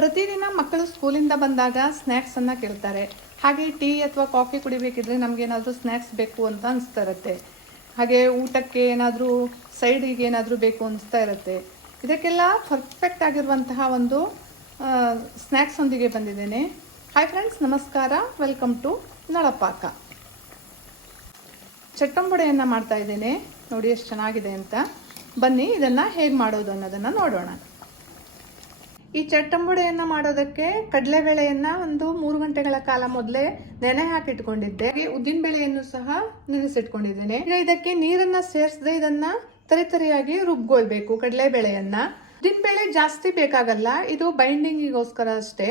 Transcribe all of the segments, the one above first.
ಪ್ರತಿದಿನ ಮಕ್ಕಳು ಸ್ಕೂಲಿಂದ ಬಂದಾಗ ಸ್ನ್ಯಾಕ್ಸನ್ನು ಕೇಳ್ತಾರೆ. ಹಾಗೆ ಟೀ ಅಥವಾ ಕಾಫಿ ಕುಡಿಬೇಕಿದ್ರೆ ನಮಗೇನಾದರೂ ಸ್ನ್ಯಾಕ್ಸ್ ಬೇಕು ಅಂತ ಅನಿಸ್ತಾ ಇರುತ್ತೆ. ಹಾಗೆ ಊಟಕ್ಕೆ ಏನಾದರೂ ಸೈಡಿಗೆ ಏನಾದರೂ ಬೇಕು ಅನಿಸ್ತಾ ಇರುತ್ತೆ. ಇದಕ್ಕೆಲ್ಲ ಪರ್ಫೆಕ್ಟ್ ಆಗಿರುವಂತಹ ಒಂದು ಸ್ನ್ಯಾಕ್ಸ್ ಒಂದಿಗೆ ಬಂದಿದ್ದೇನೆ. ಹಾಯ್ ಫ್ರೆಂಡ್ಸ್, ನಮಸ್ಕಾರ. ವೆಲ್ಕಮ್ ಟು ನಳಪಾಕ. ಚಟ್ಟಂಬಡೆಯನ್ನು ಮಾಡ್ತಾ ಇದ್ದೇನೆ. ನೋಡಿ ಎಷ್ಟು ಚೆನ್ನಾಗಿದೆ ಅಂತ. ಬನ್ನಿ ಇದನ್ನು ಹೇಗೆ ಮಾಡೋದು ಅನ್ನೋದನ್ನು ನೋಡೋಣ. ಈ ಚಟ್ಟಂಬುಡೆಯನ್ನು ಮಾಡೋದಕ್ಕೆ ಕಡಲೆಬೇಳೆಯನ್ನು ಒಂದು 3 ಗಂಟೆಗಳ ಕಾಲ ಮೊದಲೇ ನೆನೆ ಹಾಕಿಟ್ಕೊಂಡಿದ್ದೆ. ಉದ್ದಿನಬೇಳೆಯನ್ನು ಸಹ ನೆನೆಸಿಟ್ಕೊಂಡಿದ್ದೇನೆ. ಈಗ ಇದಕ್ಕೆ ನೀರನ್ನ ಸೇರಿಸದೆ ಇದನ್ನ ತರಿತರಿಯಾಗಿ ರುಬ್ಕೊಳ್ಬೇಕು. ಕಡಲೆಬೇಳೆಯನ್ನ, ಉದ್ದಿನಬೇಳೆ ಜಾಸ್ತಿ ಬೇಕಾಗಲ್ಲ, ಇದು ಬೈಂಡಿಂಗಿಗೋಸ್ಕರ ಅಷ್ಟೇ.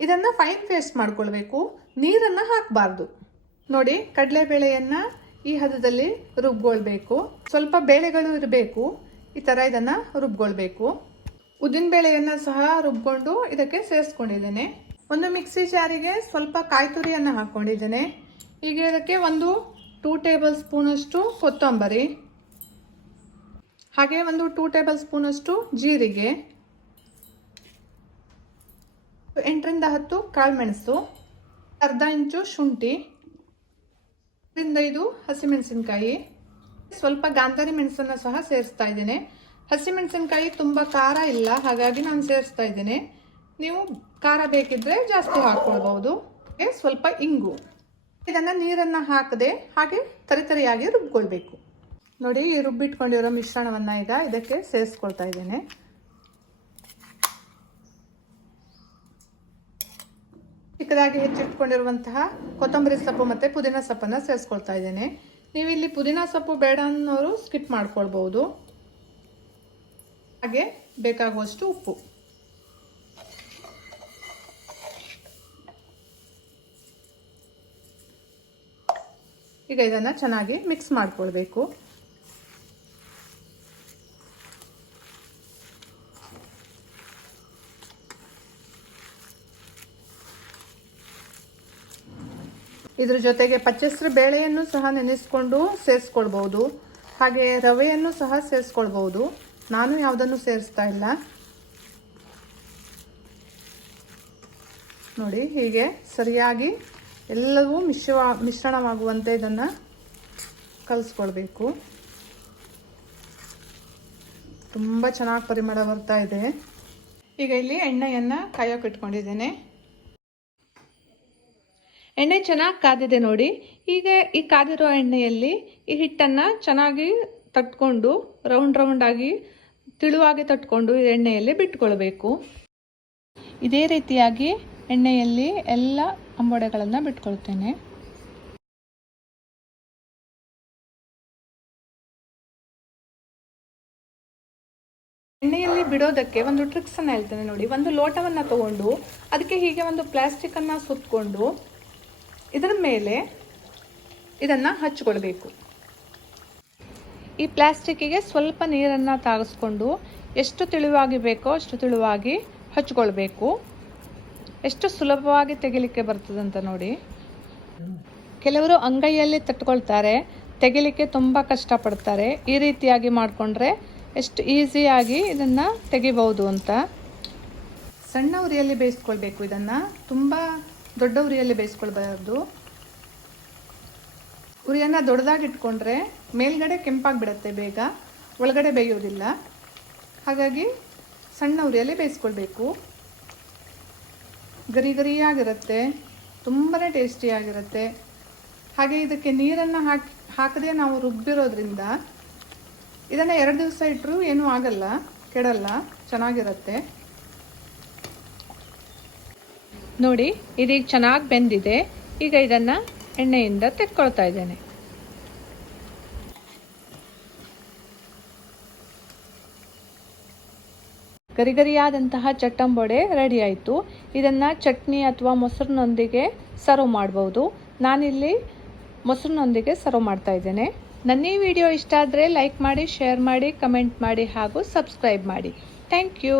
ಇದನ್ನ ಫೈನ್ ಪೇಸ್ಟ್ ಮಾಡ್ಕೊಳ್ಬೇಕು, ನೀರನ್ನ ಹಾಕಬಾರ್ದು. ನೋಡಿ, ಕಡಲೆಬೇಳೆಯನ್ನ ಈ ಹದದಲ್ಲಿ ರುಬ್ಕೊಳ್ಬೇಕು. ಸ್ವಲ್ಪ ಬೇಳೆಗಳು ಇರಬೇಕು. ಈ ತರ ಇದನ್ನ ರುಬ್ಕೊಳ್ಬೇಕು. ಉದ್ದಿನಬೇಳೆಯನ್ನು ಸಹ ರುಬ್ಕೊಂಡು ಇದಕ್ಕೆ ಸೇರಿಸ್ಕೊಂಡಿದ್ದೇನೆ. ಒಂದು ಮಿಕ್ಸಿ ಜಾರಿಗೆ ಸ್ವಲ್ಪ ಕಾಯಿ ತುರಿಯನ್ನು ಹಾಕ್ಕೊಂಡಿದ್ದೇನೆ. ಈಗ ಇದಕ್ಕೆ ಒಂದು 2 ಟೇಬಲ್ ಸ್ಪೂನ್ ಅಷ್ಟು ಕೊತ್ತಂಬರಿ, ಹಾಗೆ ಒಂದು 2 ಟೇಬಲ್ ಸ್ಪೂನ್ ಅಷ್ಟು ಜೀರಿಗೆ, 8 ರಿಂದ 10 ಕಾಳುಮೆಣಸು, ಅರ್ಧ ಇಂಚು ಶುಂಠಿ, 5 ಹಸಿಮೆಣಸಿನಕಾಯಿ, ಸ್ವಲ್ಪ ಗಾಂಧಾರಿ ಮೆಣಸನ್ನು ಸಹ ಸೇರಿಸ್ತಾ ಇದ್ದೇನೆ. ಹಸಿಮೆಣಸಿನಕಾಯಿ ತುಂಬ ಖಾರ ಇಲ್ಲ, ಹಾಗಾಗಿ ನಾನು ಸೇರಿಸ್ತಾ ಇದ್ದೇನೆ. ನೀವು ಖಾರ ಬೇಕಿದ್ರೆ ಜಾಸ್ತಿ ಹಾಕ್ಕೊಳ್ಬಹುದು. ಸ್ವಲ್ಪ ಇಂಗು. ಇದನ್ನು ನೀರನ್ನು ಹಾಕದೆ ಹಾಗೆ ತರಿತರಿಯಾಗಿ ರುಬ್ಕೊಳ್ಬೇಕು. ನೋಡಿ, ಈ ರುಬ್ಬಿಟ್ಕೊಂಡಿರೋ ಮಿಶ್ರಣವನ್ನು ಈಗ ಇದಕ್ಕೆ ಸೇರಿಸ್ಕೊಳ್ತಾ ಇದ್ದೇನೆ. ಚಿಕ್ಕದಾಗಿ ಹೆಚ್ಚಿಟ್ಕೊಂಡಿರುವಂತಹ ಕೊತ್ತಂಬರಿ ಸೊಪ್ಪು ಮತ್ತು ಪುದೀನ ಸೊಪ್ಪನ್ನು ಸೇರಿಸ್ಕೊಳ್ತಾ ಇದ್ದೇನೆ. ನೀವು ಇಲ್ಲಿ ಪುದೀನ ಸೊಪ್ಪು ಬೇಡ ಅನ್ನೋರು ಸ್ಕಿಪ್ ಮಾಡ್ಕೊಳ್ಬಹುದು. ಹಾಗೆ ಬೇಕಾಗುವಷ್ಟು ಉಪ್ಪು. ಈಗ ಇದನ್ನು ಚೆನ್ನಾಗಿ ಮಿಕ್ಸ್ ಮಾಡ್ಕೊಳ್ಬೇಕು. ಇದ್ರ ಜೊತೆಗೆ ಪಚ್ಚೆಸರು ಬೇಳೆಯನ್ನು ಸಹ ನೆನೆಸ್ಕೊಂಡು ಸೇರಿಸ್ಕೊಳ್ಬಹುದು. ಹಾಗೆ ರವೆಯನ್ನು ಸಹ ಸೇರಿಸ್ಕೊಳ್ಬಹುದು. ನಾನು ಯಾವುದನ್ನು ಸೇರಿಸ್ತಾ ಇಲ್ಲ. ನೋಡಿ, ಹೀಗೆ ಸರಿಯಾಗಿ ಎಲ್ಲವೂ ಮಿಶ್ರಣವಾಗುವಂತೆ ಇದನ್ನು ಕಲಿಸ್ಕೊಳ್ಬೇಕು. ತುಂಬ ಚೆನ್ನಾಗಿ ಪರಿಮಳ ಬರ್ತಾ ಇದೆ. ಈಗ ಇಲ್ಲಿ ಎಣ್ಣೆಯನ್ನು ಕಾಯೋಕೆ ಇಟ್ಕೊಂಡಿದ್ದೇನೆ. ಎಣ್ಣೆ ಚೆನ್ನಾಗಿ ಕಾದಿದೆ ನೋಡಿ. ಈಗ ಈ ಕಾದಿರೋ ಎಣ್ಣೆಯಲ್ಲಿ ಈ ಹಿಟ್ಟನ್ನು ಚೆನ್ನಾಗಿ ತಟ್ಕೊಂಡು ರೌಂಡ್ ಆಗಿ ತಿಳುವಾಗಿ ತಟ್ಕೊಂಡು ಎಣ್ಣೆಯಲ್ಲಿ ಬಿಟ್ಕೊಳ್ಬೇಕು. ಇದೇ ರೀತಿಯಾಗಿ ಎಣ್ಣೆಯಲ್ಲಿ ಎಲ್ಲ ಅಂಬೊಡೆಗಳನ್ನು ಬಿಟ್ಕೊಳ್ತೇನೆ. ಎಣ್ಣೆಯಲ್ಲಿ ಬಿಡೋದಕ್ಕೆ ಒಂದು ಟ್ರಿಕ್ಸ್ ಅನ್ನು ಹೇಳ್ತೇನೆ ನೋಡಿ. ಒಂದು ಲೋಟವನ್ನು ತಗೊಂಡು ಅದಕ್ಕೆ ಹೀಗೆ ಒಂದು ಪ್ಲಾಸ್ಟಿಕ್ ಅನ್ನು ಸುತ್ತಕೊಂಡು ಇದರ ಮೇಲೆ ಇದನ್ನು ಹಚ್ಕೊಳ್ಬೇಕು. ಈ ಪ್ಲಾಸ್ಟಿಕ್ಕಿಗೆ ಸ್ವಲ್ಪ ನೀರನ್ನು ತಾಗಿಸ್ಕೊಂಡು ಎಷ್ಟು ತೆಳುವಾಗಿ ಬೇಕೋ ಅಷ್ಟು ತೆಳುವಾಗಿ ಹಚ್ಕೊಳ್ಬೇಕು. ಎಷ್ಟು ಸುಲಭವಾಗಿ ತೆಗಿಲಿಕ್ಕೆ ಬರ್ತದಂತ ನೋಡಿ. ಕೆಲವರು ಅಂಗೈಯಲ್ಲಿ ತಟ್ಕೊಳ್ತಾರೆ, ತೆಗಿಲಿಕ್ಕೆ ತುಂಬ ಕಷ್ಟಪಡ್ತಾರೆ. ಈ ರೀತಿಯಾಗಿ ಮಾಡಿಕೊಂಡ್ರೆ ಎಷ್ಟು ಈಸಿಯಾಗಿ ಇದನ್ನು ತೆಗಿಬಹುದು ಅಂತ. ಸಣ್ಣ ಉರಿಯಲ್ಲಿ ಬೇಯಿಸ್ಕೊಳ್ಬೇಕು. ಇದನ್ನು ತುಂಬ ದೊಡ್ಡ ಉರಿಯಲ್ಲಿ ಬೇಯಿಸ್ಕೊಳ್ಬಾರ್ದು. ಉರಿಯನ್ನು ದೊಡ್ಡದಾಗಿ ಇಟ್ಕೊಂಡ್ರೆ ಮೇಲ್ಗಡೆ ಕೆಂಪಾಗಿಬಿಡುತ್ತೆ, ಬೇಗ ಒಳಗಡೆ ಬೇಯೋದಿಲ್ಲ. ಹಾಗಾಗಿ ಸಣ್ಣ ಉರಿಯಲ್ಲಿ ಬೇಯಿಸ್ಕೊಳ್ಬೇಕು. ಗರಿಯಾಗಿರುತ್ತೆ, ತುಂಬಾ ಟೇಸ್ಟಿಯಾಗಿರುತ್ತೆ. ಹಾಗೆ ಇದಕ್ಕೆ ನೀರನ್ನು ಹಾಕದೆ ನಾವು ರುಬ್ಬಿರೋದ್ರಿಂದ ಇದನ್ನು 2 ದಿವಸ ಇಟ್ಟರೂ ಏನೂ ಆಗಲ್ಲ, ಕೆಡಲ್ಲ, ಚೆನ್ನಾಗಿರುತ್ತೆ. ನೋಡಿ, ಇದೀಗ ಚೆನ್ನಾಗಿ ಬೆಂದಿದೆ. ಈಗ ಇದನ್ನು ಎಣ್ಣೆಯಿಂದ ತೆಕ್ಕೊಳ್ತಾ ಇದ್ದೇನೆ. ಗರಿಯಾದಂತಹ ಚಟ್ಟಂಬೊಡೆ ರೆಡಿ ಆಯಿತು. ಇದನ್ನು ಚಟ್ನಿ ಅಥವಾ ಮೊಸರಿನೊಂದಿಗೆ ಸರ್ವ್ ಮಾಡ್ಬೋದು. ನಾನಿಲ್ಲಿ ಮೊಸರಿನೊಂದಿಗೆ ಸರ್ವ್ ಮಾಡ್ತಾ ಇದ್ದೇನೆ. ನನ್ನ ಈ ವಿಡಿಯೋ ಇಷ್ಟ ಆದರೆ ಲೈಕ್ ಮಾಡಿ, ಶೇರ್ ಮಾಡಿ, ಕಮೆಂಟ್ ಮಾಡಿ ಹಾಗೂ ಸಬ್ಸ್ಕ್ರೈಬ್ ಮಾಡಿ. Thank you.